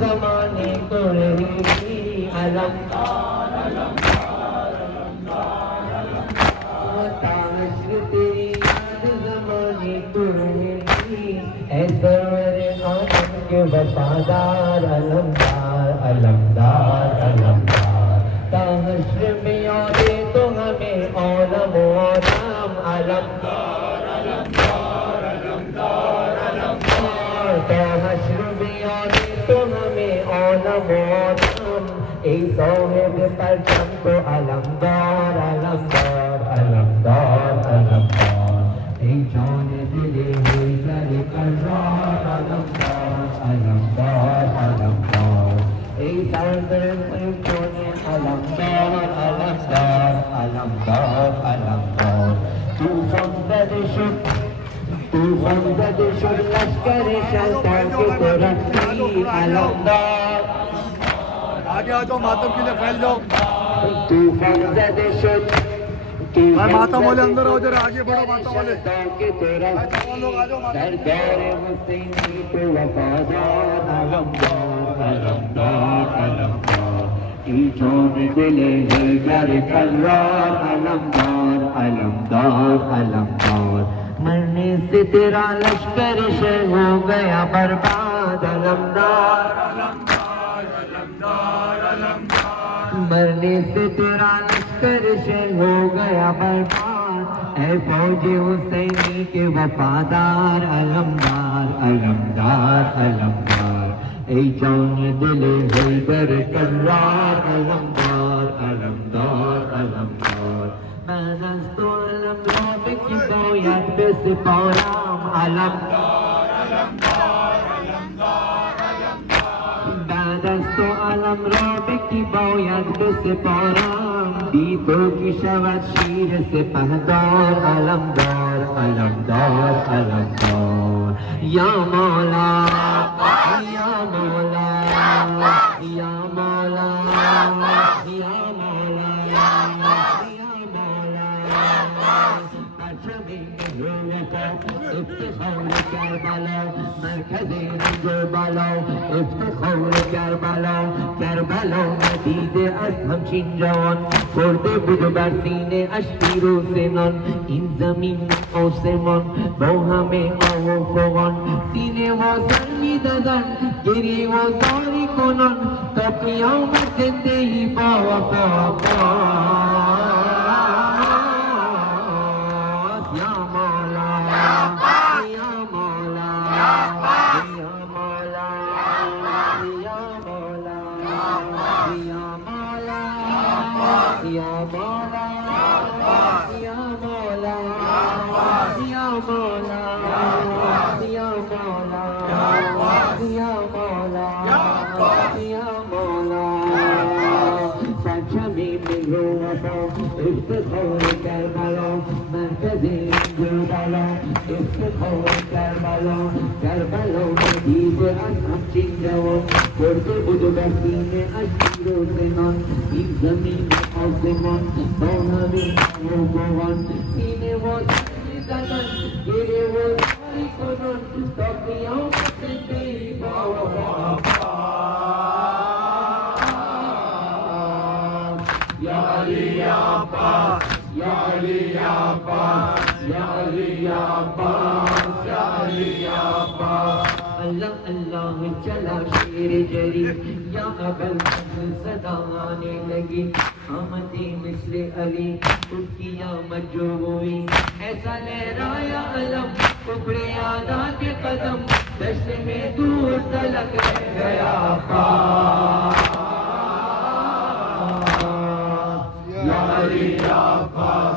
زمانے کو رہے گی علمدار علمدار علمدار علمدار تا حشر تیری یاد زمانے کو رہے گی اے سرور عالم کے وفادار علمدار علمدار علمدار تا حشر میں آئے تو ہمیں عالم و عالم علمدار علمدار علمدار علمدار تا حشر میں آئے تو ہمیں عالم و عالم اے صاحب پرچم کو علمدار علمدار علمدار علمدار اے جان دل حیدر کرار علمدار علمدار علمدار اے سردر پرچم علمدار علمدار علمدار علمدار طوفان زده شد لشکر شیطان کی طرف تھی علمدار آگے آ جاؤ ماتم کے لیے پھیل جاؤ طوفان زده شد ماتم والے اندر آؤ ذرا آگے بڑھو ماتم والے سردار حسینی تو وفادار علمدار علمدار علمدار ای جان دل حیدر کرار علمدار علمدار علمدار مرنے سے تیرا لشکر شہ ہو گیا برباد علمدار علمدار علمدار علمدار مرنے سے تیرا لشکر شہ ہو گیا برباد اے فوج حسینی کے وفادار علمدار علمدار علمدار اے جان دل حیدر کرار علمدار علمدار علمدار من از تو علم را به کی باید بسپارم علمدار علمدار علمدار علمدار بعد از تو علم را به کی باید بسپارم بی تو کی شود شیر سپهدار علمدار علمدار علمدار یا مولا یا مولا یا مولا یا مولا یا مولا پرچم افتخار کربلا مرکز رنج و بلا افتخار کربلا کربلا ندیده از همچین جوان خورده بود و بر سینه اش تیر و سنان این زمین آسمان با همه آه و فغان سینه و سر می دادن گریه و زاری کنان تا قیامت زندگی با وفاقات یا مولا یا مولا یا مولا یا مولا یا مولا یا مولا یا مولا یا مولا یا مولا یا مولا یا مولا پرچم ملو وفا افتخار کربلا مرکز کربلا افتخار کربلا کربلا ندیده از همچین جوان خورده بود و بر سینه اش تیر و سنان این زمین آسمان با همه موقعان سینه و سر میزنن گریه و زاری کنن تا قیامت زندگی با وفاقات یا علی یا عباس یا علی یا عباس یا علی یا عباس یا علی یا عباس اللہ اللہ چلا شیر جری یا ابل صدا آنے لگی آمدی مثل علی اس کی آمد جو ہوئی ایسا لہرایا علم ٹکڑے آدھا کے قدم دشت میں دور تلک رہ گیا پاس یا علی یا عباس